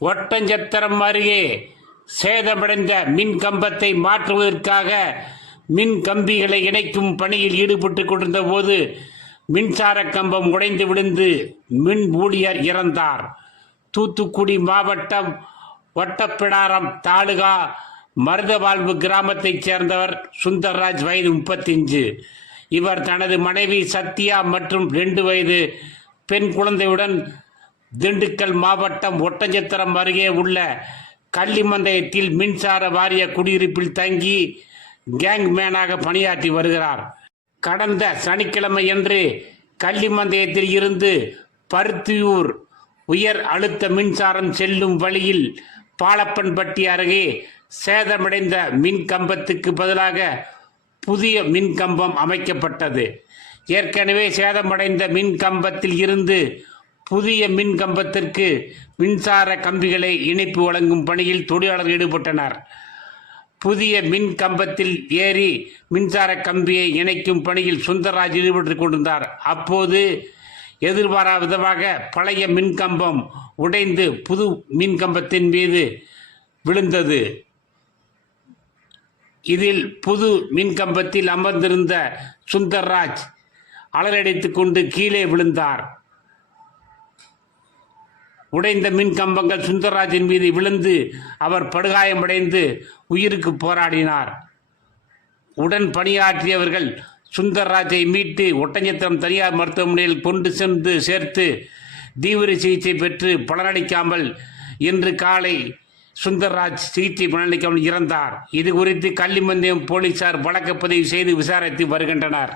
ஒட்டஞ்சத்திரம் அருகே சேதமடைந்த மின் கம்பத்தை மாற்றுவதற்காக மின் கம்பிகளை இணைக்கும் பணியில் ஈடுபட்டு கொண்டிருந்த போது மின்சார கம்பம் உடைந்து விழுந்து மின் ஊழியர் இறந்தார். தூத்துக்குடி மாவட்டம் ஒட்டப்பிடாரம் தாலுகா மருதவாழ்வு கிராமத்தைச் சேர்ந்தவர் சுந்தர்ராஜ் வயது முப்பத்தஞ்சு. இவர் தனது மனைவி சத்யா மற்றும் ரெண்டு வயது பெண் குழந்தையுடன் திண்டுக்கல் மாவட்டம் ஒட்டஞ்சத்திரம் அருகே உள்ள கள்ளிமந்தயத்தில் மின்சார வாரிய குடியிருப்பில் தங்கி கேங்மேனாக பணியாற்றி வருகிறார். கடந்த சனிக்கிழமையன்று கள்ளிமந்தயத்தில் இருந்து பருத்தியூர் உயர் அழுத்த மின்சாரம் செல்லும் வழியில் பாலப்பன்பட்டி அருகே சேதமடைந்த மின் கம்பத்துக்கு பதிலாக புதிய மின் கம்பம் அமைக்கப்பட்டது. ஏற்கனவே சேதமடைந்த மின் கம்பத்தில் இருந்து புதிய மின் கம்பத்திற்கு மின்சார கம்பிகளை இணைப்பு வழங்கும் பணியில் தொழிலாளர்கள் ஈடுபட்டனர். புதிய மின் கம்பத்தில் ஏறி மின்சார கம்பியை இணைக்கும் பணியில் சுந்தரராஜ் ஈடுபட்டுக் கொண்டிருந்தார். அப்போது எதிர்பாராத விதமாக பழைய மின்கம்பம் உடைந்து புது மின்கம்பத்தின் மீது விழுந்தது. இதில் புது மின்கம்பத்தில் அமர்ந்திருந்த சுந்தர்ராஜ் அலறடித்துக் கொண்டு கீழே விழுந்தார். உடைந்த மின் கம்பங்கள் சுந்தரராஜின் மீது விழுந்து அவர் படுகாயமடைந்து உயிருக்கு போராடினார். உடன் பணியாற்றியவர்கள் சுந்தர்ராஜை மீட்டு ஒட்டஞ்சத்திரம் தனியார் மருத்துவமனையில் கொண்டு சென்று சேர்த்து தீவிர சிகிச்சை பெற்று பலனளிக்காமல் இன்று காலை சுந்தர்ராஜ் சிகிச்சை பலனளிக்காமல் இறந்தார். இது குறித்து கள்ளிமந்தயம் போலீசார் வழக்கு பதிவு செய்து விசாரித்து வருகின்றனர்.